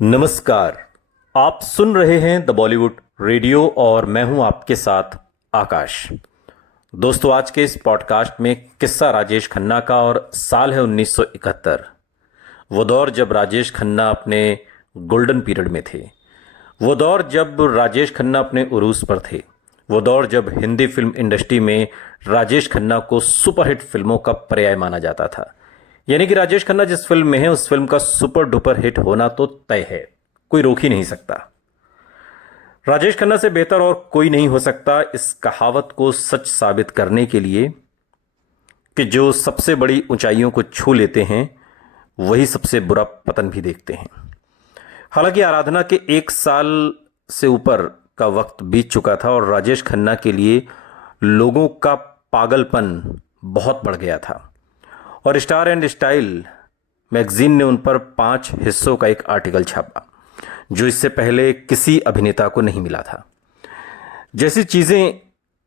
नमस्कार। आप सुन रहे हैं द बॉलीवुड रेडियो और मैं हूं आपके साथ आकाश। दोस्तों, आज के इस पॉडकास्ट में किस्सा राजेश खन्ना का और साल है 1971। वो दौर जब राजेश खन्ना अपने गोल्डन पीरियड में थे। वो दौर जब राजेश खन्ना अपने उरूज पर थे। वो दौर जब हिंदी फिल्म इंडस्ट्री में राजेश खन्ना को सुपरहिट फिल्मों का पर्याय माना जाता था। यानी कि राजेश खन्ना जिस फिल्म में है उस फिल्म का सुपर डुपर हिट होना तो तय है, कोई रोक ही नहीं सकता। राजेश खन्ना से बेहतर और कोई नहीं हो सकता इस कहावत को सच साबित करने के लिए कि जो सबसे बड़ी ऊंचाइयों को छू लेते हैं वही सबसे बुरा पतन भी देखते हैं। हालांकि आराधना के 1 साल से ऊपर का वक्त बीत चुका था और राजेश खन्ना के लिए लोगों का पागलपन बहुत बढ़ गया था और स्टार एंड स्टाइल मैगजीन ने उन पर 5 हिस्सों का एक आर्टिकल छापा जो इससे पहले किसी अभिनेता को नहीं मिला था। जैसी चीजें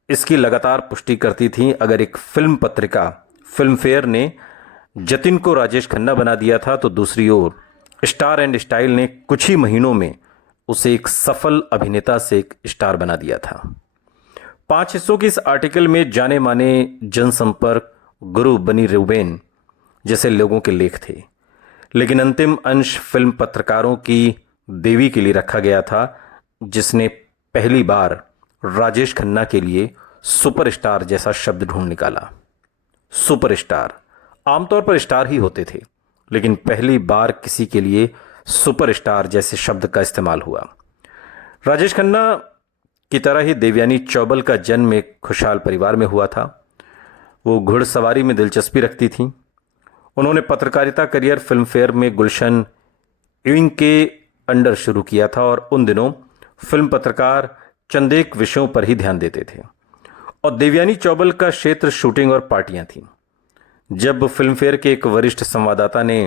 इसकी लगातार पुष्टि करती थीं, अगर एक फिल्म पत्रिका फिल्म फेयर ने जतिन को राजेश खन्ना बना दिया था तो दूसरी ओर स्टार एंड स्टाइल ने कुछ ही महीनों में उसे एक सफल अभिनेता से एक स्टार बना दिया था। 5 हिस्सों के इस आर्टिकल में जाने माने जनसंपर्क गुरु बनी रूबेन जैसे लोगों के लेख थे, लेकिन अंतिम अंश फिल्म पत्रकारों की देवी के लिए रखा गया था जिसने पहली बार राजेश खन्ना के लिए सुपरस्टार जैसा शब्द ढूंढ निकाला। सुपरस्टार, आमतौर पर स्टार ही होते थे, लेकिन पहली बार किसी के लिए सुपरस्टार जैसे शब्द का इस्तेमाल हुआ। राजेश खन्ना की तरह ही देवयानी चौबल का जन्म एक खुशहाल परिवार में हुआ था। वो घुड़सवारी में दिलचस्पी रखती थीं। उन्होंने पत्रकारिता करियर फिल्म फेयर में गुलशन इविंग के अंडर शुरू किया था और उन दिनों फिल्म पत्रकार चंद एक विषयों पर ही ध्यान देते थे और देवयानी चौबल का क्षेत्र शूटिंग और पार्टियां थीं। जब फिल्म फेयर के एक वरिष्ठ संवाददाता ने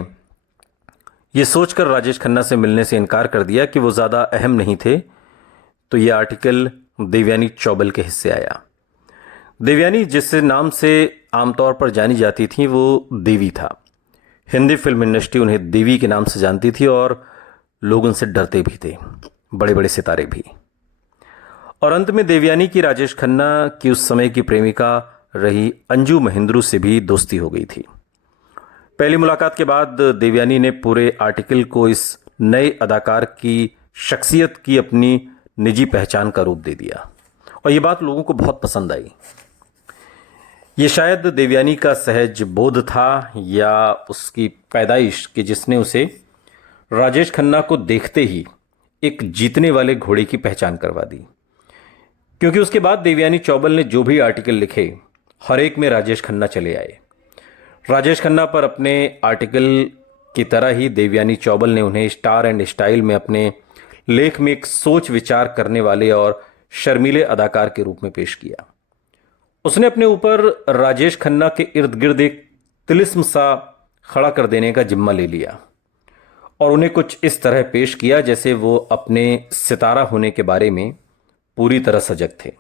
यह सोचकर राजेश खन्ना से मिलने से इनकार कर दिया कि वो ज़्यादा अहम नहीं थे, तो यह आर्टिकल देवयानी चौबल के हिस्से आया। देवयानी जिस नाम से आमतौर पर जानी जाती थी वो देवी था। हिंदी फिल्म इंडस्ट्री उन्हें देवी के नाम से जानती थी और लोग उनसे डरते भी थे, बड़े बड़े सितारे भी। और अंत में देवयानी की राजेश खन्ना की उस समय की प्रेमिका रही अंजू महेंद्रू से भी दोस्ती हो गई थी। पहली मुलाकात के बाद देवयानी ने पूरे आर्टिकल को इस नए अदाकार की शख्सियत की अपनी निजी पहचान का रूप दे दिया और ये बात लोगों को बहुत पसंद आई। ये शायद देवयानी का सहज बोध था या उसकी पैदाइश कि जिसने उसे राजेश खन्ना को देखते ही एक जीतने वाले घोड़े की पहचान करवा दी, क्योंकि उसके बाद देवयानी चौबल ने जो भी आर्टिकल लिखे हर एक में राजेश खन्ना चले आए। राजेश खन्ना पर अपने आर्टिकल की तरह ही देवयानी चौबल ने उन्हें स्टार एंड स्टाइल में अपने लेख में एक सोच विचार करने वाले और शर्मीले अदाकार के रूप में पेश किया। उसने अपने ऊपर राजेश खन्ना के इर्द गिर्द एक तिलिस्म सा खड़ा कर देने का जिम्मा ले लिया और उन्हें कुछ इस तरह पेश किया जैसे वो अपने सितारा होने के बारे में पूरी तरह सजग थे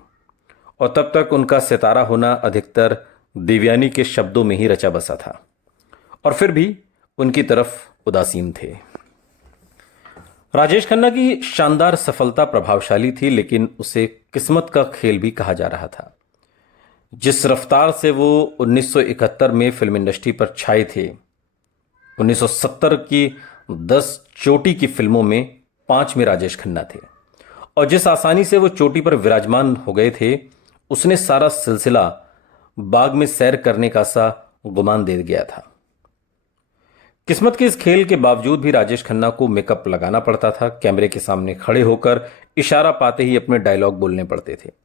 और तब तक उनका सितारा होना अधिकतर देवयानी के शब्दों में ही रचा बसा था और फिर भी उनकी तरफ उदासीन थे। राजेश खन्ना की शानदार सफलता प्रभावशाली थी, लेकिन उसे किस्मत का खेल भी कहा जा रहा था। जिस रफ्तार से वो 1971 में फिल्म इंडस्ट्री पर छाए थे, 1970 की 10 चोटी की फिल्मों में 5 में राजेश खन्ना थे और जिस आसानी से वो चोटी पर विराजमान हो गए थे उसने सारा सिलसिला बाग में सैर करने का सा गुमान दे गया था। किस्मत के इस खेल के बावजूद भी राजेश खन्ना को मेकअप लगाना पड़ता था, कैमरे के सामने खड़े होकर इशारा पाते ही अपने डायलॉग बोलने पड़ते थे।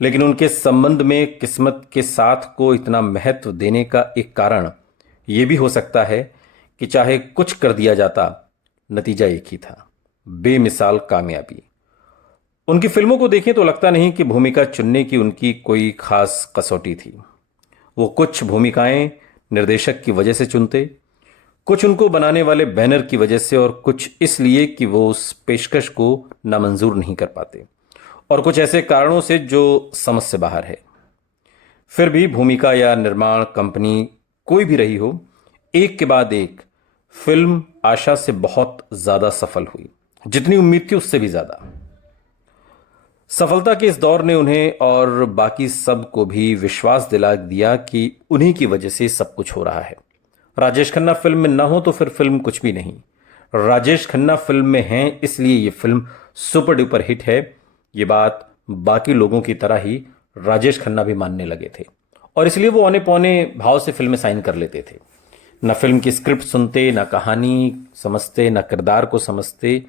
लेकिन उनके संबंध में किस्मत के साथ को इतना महत्व देने का एक कारण यह भी हो सकता है कि चाहे कुछ कर दिया जाता, नतीजा एक ही था, बेमिसाल कामयाबी। उनकी फिल्मों को देखें तो लगता नहीं कि भूमिका चुनने की उनकी कोई खास कसौटी थी। वो कुछ भूमिकाएं निर्देशक की वजह से चुनते, कुछ उनको बनाने वाले बैनर की वजह से और कुछ इसलिए कि वो उस पेशकश को नामंजूर नहीं कर पाते और कुछ ऐसे कारणों से जो समझ से बाहर है। फिर भी भूमिका या निर्माण कंपनी कोई भी रही हो, एक के बाद एक फिल्म आशा से बहुत ज्यादा सफल हुई, जितनी उम्मीद थी उससे भी ज्यादा। सफलता के इस दौर ने उन्हें और बाकी सब को भी विश्वास दिला दिया कि उन्हीं की वजह से सब कुछ हो रहा है। राजेश खन्ना फिल्म में ना हो तो फिर फिल्म कुछ भी नहीं। राजेश खन्ना फिल्म में हैं इसलिए ये फिल्म सुपर डुपर हिट है। ये बात बाकी लोगों की तरह ही राजेश खन्ना भी मानने लगे थे और इसलिए वो औने पौने भाव से फिल्में साइन कर लेते थे। न फिल्म की स्क्रिप्ट सुनते, न कहानी समझते, न किरदार को समझते,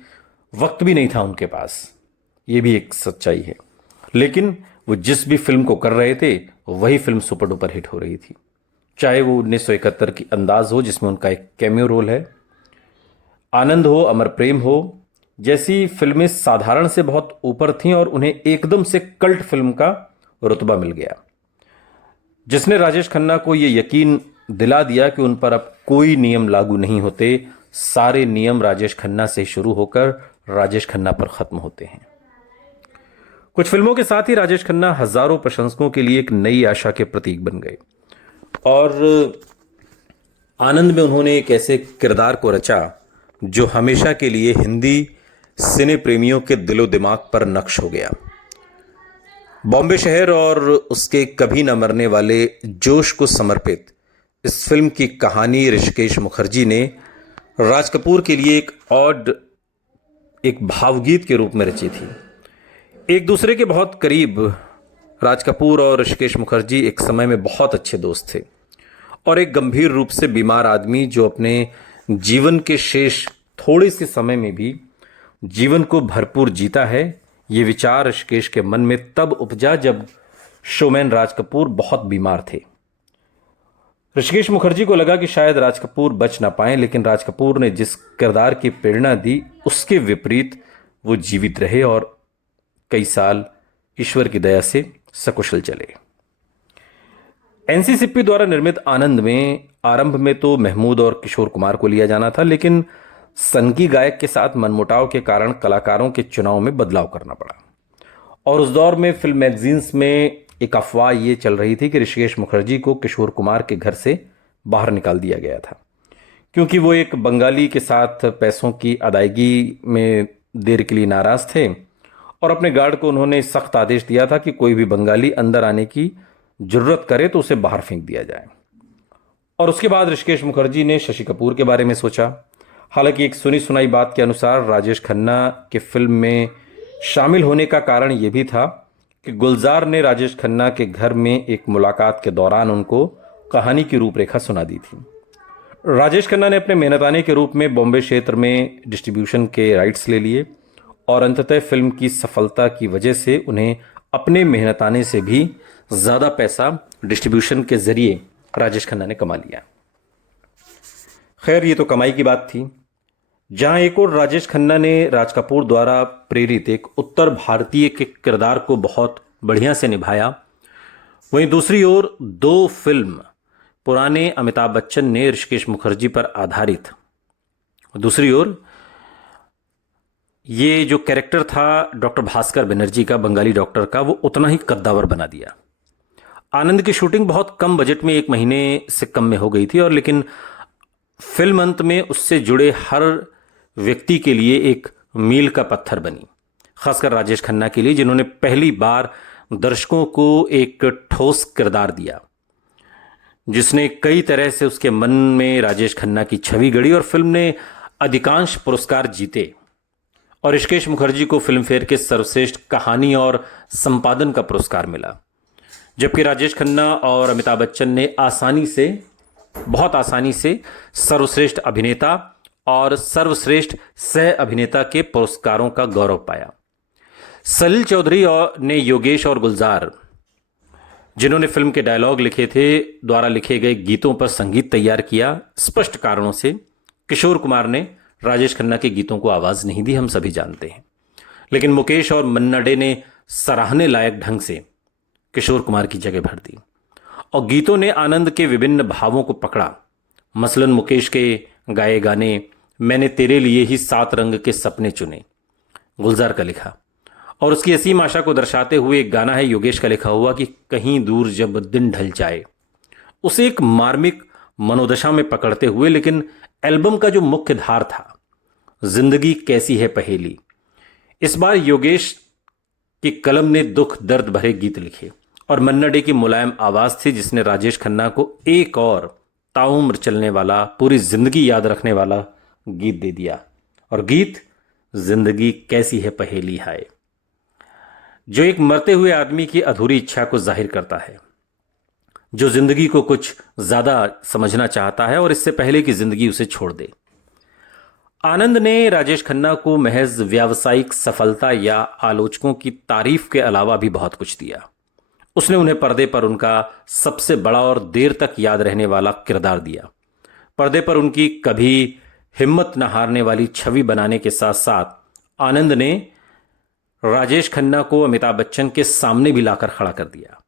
वक्त भी नहीं था उनके पास। ये भी एक सच्चाई है। लेकिन वो जिस भी फिल्म को कर रहे थे वही फिल्म सुपर डुपर हिट हो रही थी। चाहे वो 1971 की अंदाज हो जिसमें उनका एक कैमियो रोल है, आनंद हो, अमर प्रेम हो, जैसी फिल्में साधारण से बहुत ऊपर थीं और उन्हें एकदम से कल्ट फिल्म का रुतबा मिल गया, जिसने राजेश खन्ना को यह यकीन दिला दिया कि उन पर अब कोई नियम लागू नहीं होते। सारे नियम राजेश खन्ना से शुरू होकर राजेश खन्ना पर खत्म होते हैं। कुछ फिल्मों के साथ ही राजेश खन्ना हजारों प्रशंसकों के लिए एक नई आशा के प्रतीक बन गए और आनंद में उन्होंने एक ऐसे किरदार को रचा जो हमेशा के लिए हिंदी सिने प्रेमियों के दिलो दिमाग पर नक्श हो गया। बॉम्बे शहर और उसके कभी न मरने वाले जोश को समर्पित इस फिल्म की कहानी ऋषिकेश मुखर्जी ने राज कपूर के लिए एक भावगीत के रूप में रची थी। एक दूसरे के बहुत करीब राज कपूर और ऋषिकेश मुखर्जी एक समय में बहुत अच्छे दोस्त थे और एक गंभीर रूप से बीमार आदमी जो अपने जीवन के शेष थोड़े से समय में भी जीवन को भरपूर जीता है, ये विचार ऋषिकेश के मन में तब उपजा जब शोमैन राज कपूर बहुत बीमार थे। ऋषिकेश मुखर्जी को लगा कि शायद राज कपूर बच ना पाए, लेकिन राज कपूर ने जिस किरदार की प्रेरणा दी उसके विपरीत वो जीवित रहे और कई साल ईश्वर की दया से सकुशल चले। एनसी सिप्पी द्वारा निर्मित आनंद में आरंभ में तो महमूद और किशोर कुमार को लिया जाना था, लेकिन सनकी गायक के साथ मनमुटाव के कारण कलाकारों के चुनाव में बदलाव करना पड़ा। और उस दौर में फिल्म मैगजीन्स में एक अफवाह ये चल रही थी कि ऋषिकेश मुखर्जी को किशोर कुमार के घर से बाहर निकाल दिया गया था, क्योंकि वो एक बंगाली के साथ पैसों की अदायगी में देर के लिए नाराज थे और अपने गार्ड को उन्होंने सख्त आदेश दिया था कि कोई भी बंगाली अंदर आने की जरूरत करे तो उसे बाहर फेंक दिया जाए। और उसके बाद ऋषिकेश मुखर्जी ने शशि कपूर के बारे में सोचा। हालांकि एक सुनी सुनाई बात के अनुसार राजेश खन्ना के फिल्म में शामिल होने का कारण यह भी था कि गुलजार ने राजेश खन्ना के घर में एक मुलाकात के दौरान उनको कहानी की रूपरेखा सुना दी थी। राजेश खन्ना ने अपने मेहनताने के रूप में बॉम्बे क्षेत्र में डिस्ट्रीब्यूशन के राइट्स ले लिए और अंततः फिल्म की सफलता की वजह से उन्हें अपने मेहनताने से भी ज्यादा पैसा डिस्ट्रीब्यूशन के जरिए राजेश खन्ना ने कमा लिया। खैर, ये तो कमाई की बात थी। जहां एक और राजेश खन्ना ने राज कपूर द्वारा प्रेरित एक उत्तर भारतीय के किरदार को बहुत बढ़िया से निभाया, वहीं दूसरी ओर दो फिल्म पुराने अमिताभ बच्चन ने ऋषिकेश मुखर्जी पर आधारित, दूसरी ओर ये जो कैरेक्टर था डॉक्टर भास्कर बनर्जी का, बंगाली डॉक्टर का, वो उतना ही कद्दावर बना दिया। आनंद की शूटिंग बहुत कम बजट में 1 महीने से कम में हो गई थी और लेकिन फिल्म अंत में उससे जुड़े हर व्यक्ति के लिए एक मील का पत्थर बनी, खासकर राजेश खन्ना के लिए, जिन्होंने पहली बार दर्शकों को एक ठोस किरदार दिया जिसने कई तरह से उसके मन में राजेश खन्ना की छवि गढ़ी और फिल्म ने अधिकांश पुरस्कार जीते और ऋषिकेश मुखर्जी को फिल्म फेयर के सर्वश्रेष्ठ कहानी और संपादन का पुरस्कार मिला, जबकि राजेश खन्ना और अमिताभ बच्चन ने बहुत आसानी से सर्वश्रेष्ठ अभिनेता और सर्वश्रेष्ठ सह अभिनेता के पुरस्कारों का गौरव पाया। सलील चौधरी ने योगेश और गुलजार, जिन्होंने फिल्म के डायलॉग लिखे थे, द्वारा लिखे गए गीतों पर संगीत तैयार किया। स्पष्ट कारणों से किशोर कुमार ने राजेश खन्ना के गीतों को आवाज नहीं दी, हम सभी जानते हैं, लेकिन मुकेश और मन्ना डे ने सराहने लायक ढंग से किशोर कुमार की जगह भर दी और गीतों ने आनंद के विभिन्न भावों को पकड़ा। मसलन मुकेश के गाए गाने मैंने तेरे लिए ही 7 रंग के सपने चुने गुलजार का लिखा, और उसकी असीम आशा को दर्शाते हुए एक गाना है योगेश का लिखा हुआ कि कहीं दूर जब दिन ढल जाए, उसे एक मार्मिक मनोदशा में पकड़ते हुए लेकिन एल्बम का जो मुख्य धार था, जिंदगी कैसी है पहेली, इस बार योगेश की कलम ने दुख दर्द भरे गीत लिखे और मन्ना डे की मुलायम आवाज थी जिसने राजेश खन्ना को एक और ताउम्र चलने वाला, पूरी जिंदगी याद रखने वाला गीत दे दिया। और गीत जिंदगी कैसी है पहेली है, जो एक मरते हुए आदमी की अधूरी इच्छा को जाहिर करता है, जो जिंदगी को कुछ ज्यादा समझना चाहता है और इससे पहले कि जिंदगी उसे छोड़ दे। आनंद ने राजेश खन्ना को महज व्यावसायिक सफलता या आलोचकों की तारीफ के अलावा भी बहुत कुछ दिया। उसने उन्हें पर्दे पर उनका सबसे बड़ा और देर तक याद रहने वाला किरदार दिया। पर्दे पर उनकी कभी हिम्मत न हारने वाली छवि बनाने के साथ साथ आनंद ने राजेश खन्ना को अमिताभ बच्चन के सामने भी लाकर खड़ा कर दिया,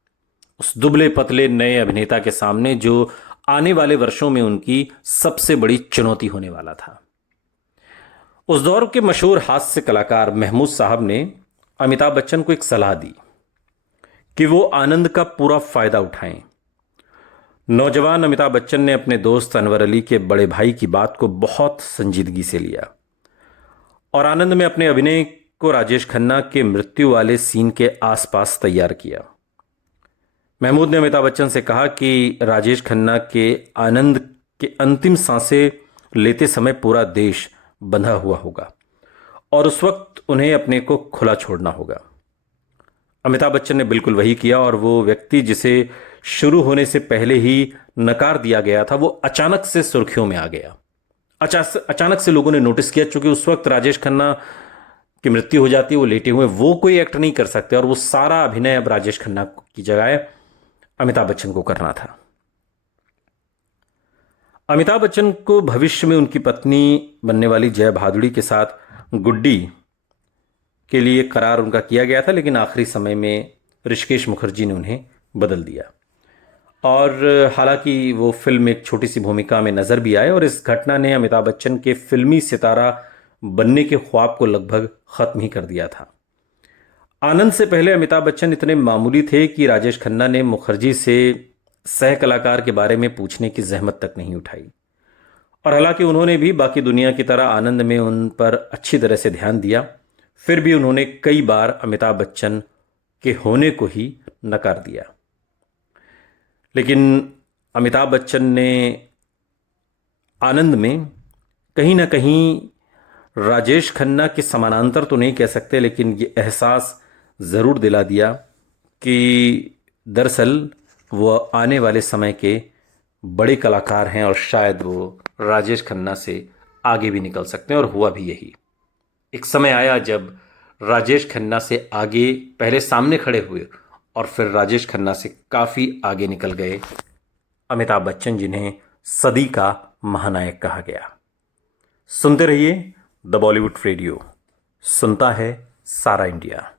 उस दुबले पतले नए अभिनेता के सामने जो आने वाले वर्षों में उनकी सबसे बड़ी चुनौती होने वाला था। उस दौर के मशहूर हास्य कलाकार महमूद साहब ने अमिताभ बच्चन को एक सलाह दी कि वो आनंद का पूरा फायदा उठाएं। नौजवान अमिताभ बच्चन ने अपने दोस्त अनवर अली के बड़े भाई की बात को बहुत संजीदगी से लिया और आनंद में अपने अभिनय को राजेश खन्ना के मृत्यु वाले सीन के आसपास तैयार किया। महमूद ने अमिताभ बच्चन से कहा कि राजेश खन्ना के आनंद के अंतिम सांसें लेते समय पूरा देश बंधा हुआ होगा और उस वक्त उन्हें अपने को खुला छोड़ना होगा। अमिताभ बच्चन ने बिल्कुल वही किया और वो व्यक्ति जिसे शुरू होने से पहले ही नकार दिया गया था, वो अचानक से सुर्खियों में आ गया। अचानक से लोगों ने नोटिस किया, चूंकि उस वक्त राजेश खन्ना की मृत्यु हो जाती है, वो लेटे हुए, वो कोई एक्ट नहीं कर सकते और वो सारा अभिनय अब राजेश खन्ना की जगह अमिताभ बच्चन को करना था। अमिताभ बच्चन को भविष्य में उनकी पत्नी बनने वाली जया भादुड़ी के साथ गुड्डी के लिए करार उनका किया गया था, लेकिन आखिरी समय में ऋषिकेश मुखर्जी ने उन्हें बदल दिया और हालांकि वो फिल्म में एक छोटी सी भूमिका में नजर भी आए और इस घटना ने अमिताभ बच्चन के फिल्मी सितारा बनने के ख्वाब को लगभग खत्म ही कर दिया था। आनंद से पहले अमिताभ बच्चन इतने मामूली थे कि राजेश खन्ना ने मुखर्जी से सह कलाकार के बारे में पूछने की जहमत तक नहीं उठाई और हालांकि उन्होंने भी बाकी दुनिया की तरह आनंद में उन पर अच्छी तरह से ध्यान दिया, फिर भी उन्होंने कई बार अमिताभ बच्चन के होने को ही नकार दिया। लेकिन अमिताभ बच्चन ने आनंद में कहीं ना कहीं राजेश खन्ना के समानांतर तो नहीं कह सकते, लेकिन ये एहसास ज़रूर दिला दिया कि दरअसल वो आने वाले समय के बड़े कलाकार हैं और शायद वो राजेश खन्ना से आगे भी निकल सकते हैं। और हुआ भी यही। एक समय आया जब राजेश खन्ना से आगे पहले सामने खड़े हुए और फिर राजेश खन्ना से काफ़ी आगे निकल गए अमिताभ बच्चन, जिन्हें सदी का महानायक कहा गया। सुनते रहिए द बॉलीवुड रेडियो, सुनता है सारा इंडिया।